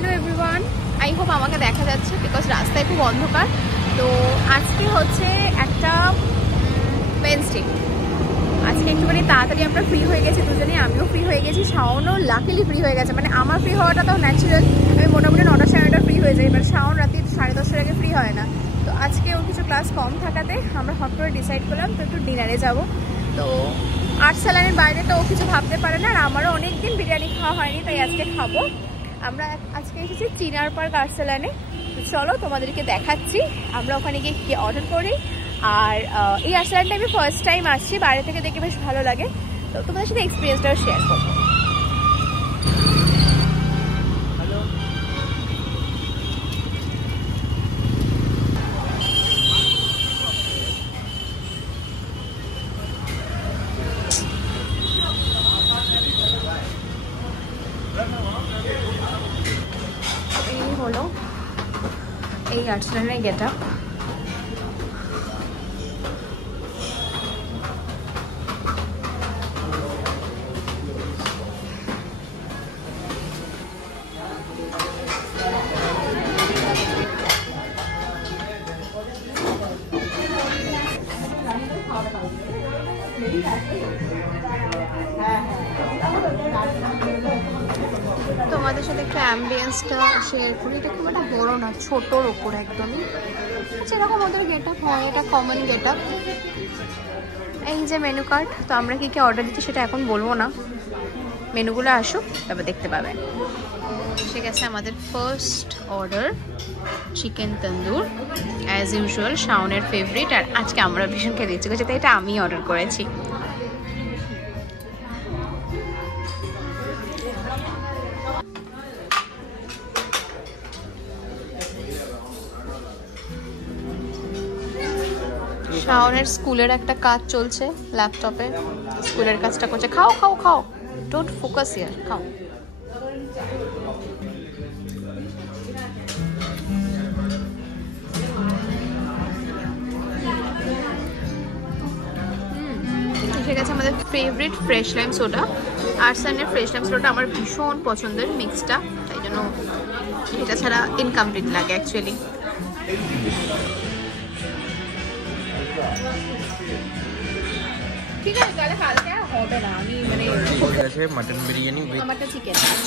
Hello everyone, I hope আমাকে দেখা যাচ্ছে বিকজ রাস্তায় খুব অন্ধকার। তো আজকে হচ্ছে একটা ওয়েডনেসডে। আজকে একটুখানি তাড়াতাড়ি আমরা ফ্রি হয়ে গেছি দুজনেই, আমিও ফ্রি হয়ে গেছি, শাওনও লাকিলি ফ্রি হয়ে গেছে। মানে আমার ফ্রি হওয়াটা তো ন্যাচারাল, আমি মোটামুটি 9টা সাড়ে 9টা ফ্রি হয়ে যাই, বাট শাওন রাতে 10:30টার আগে ফ্রি হয় না। তো আজকে ওর কিছু ক্লাস কম থাকাতে আমরা হট করে ডিসাইড করলাম তো একটু ডিনারে যাবো। তো আর্টসালানের বাইরে তো ও কিছু ভাবতে পারে না, আর আমারও অনেকদিন বিরিয়ানি খাওয়া হয়নি, তাই আজকে খাবো। আমরা আজকে এসেছি চিনার পার্ক আর্টসালানে। তো চলো তোমাদেরকে দেখাচ্ছি আমরা ওখানে গিয়ে কী অর্ডার করি। আর এই আর্টসালানটা আমি ফার্স্ট টাইম আসছি, বাইরে থেকে দেখে বেশ ভালো লাগে। তো তোমাদের সাথে এক্সপিরিয়েন্সটাও শেয়ার করবো। এই হলো এই আর্টসালানের গেট আপ। তোমাদের সাথে একটু অ্যাম্বিয়েন্সটা শেয়ার করি। এটা খুব একটা বড় না, ছোটোর ওপর একদমই যেরকম ওদের গেট আপ হয়, এটা কমন গেট আপ। এই যে মেনু কার্ড। তো আমরা কী কী অর্ডার দিচ্ছি সেটা এখন বলবো না, মেনুগুলো আসুক তারপর দেখতে পাবেন। এসে গেছে আমাদের ফার্স্ট অর্ডার, চিকেন তন্দুর অ্যাজ ইউজুয়াল, শাওনের ফেভারিট। আর আজকে আমরা ভীষণ খেতে ইচ্ছে করছি, তাই এটা আমি অর্ডার করেছি। শাওনের স্কুলের একটা কাজ চলছে ল্যাপটপে, স্কুলের কাজটা করছে। খাও খাও খাও, ডোন্ট ফোকাস হিয়ার, খাও। এসে গেছে আমাদের ফেভারিট ফ্রেশ লাইম সোডা। আর্টসালানের ফ্রেশ লাইম সোডাটা আমার ভীষণ পছন্দের মিক্সটা, তাই জন্য এটা ছাড়া ইনকমপ্লিট লাগে অ্যাকচুয়ালি। ঠিক আছে, তাহলে কালকে হবে না। আমি মানে আছে মটন বিরিয়ানি উইথ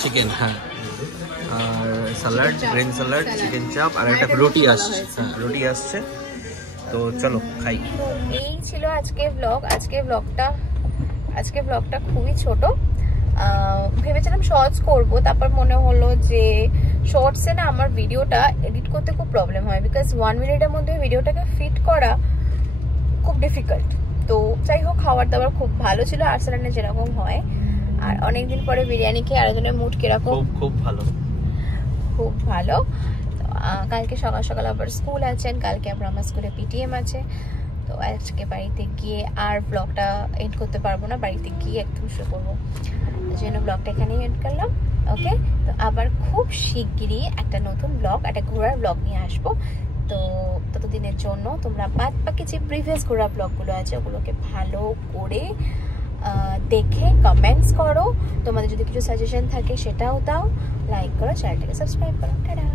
চিকেন, হ্যাঁ, আর স্যালাড, গ্রিন স্যালাড, চিকেন চাপ, আর একটা রুটি আসছে। হ্যাঁ, রুটি আসছে। তো চলো খাই। এই ছিল আজকে ব্লগ। আজকে ব্লগটা খুবই ছোট। ভেবেছিলাম শর্টস করবো, তারপর মনে হলো যে শর্টসে না আমার ভিডিওটা এডিট করতে খুব প্রবলেম হয়, বিকজ 1 মিনিটের মধ্যে ভিডিওটাকে ফিট করা খুব ডিফিকাল্ট। তো যাই হোক, খাবার দাবার খুব ভালো ছিল আর্টসালানে যেরকম হয়। আর অনেকদিন পরে বিরিয়ানি খেয়ে আরেকজনের মুড কিরকম? খুব ভালো, খুব ভালো। কালকে সকাল সকাল আবার স্কুল আছেন, কালকে আবার আমার স্কুলে পিটিএম আছে। তো আজকে বাড়িতে গিয়ে আর ব্লগটা এন্ড করতে পারবো না, বাড়িতে গিয়ে একদম শুরু করবো। এই জন্য ব্লগটা এখানেই এন্ড করলাম। ওকে, তো আবার খুব শিগগিরই একটা নতুন ব্লগ, একটা ঘোরার ব্লগ নিয়ে আসবো। তো ততদিনের জন্য তোমরা বাদ বাকি যে প্রিভিয়াস ঘোরা ব্লগগুলো আছে ওগুলোকে ভালো করে দেখে কমেন্টস করো। তোমাদের যদি কিছু সাজেশন থাকে সেটাও দাও, লাইক করো, চ্যানেলটাকে সাবস্ক্রাইব করো। টাটা।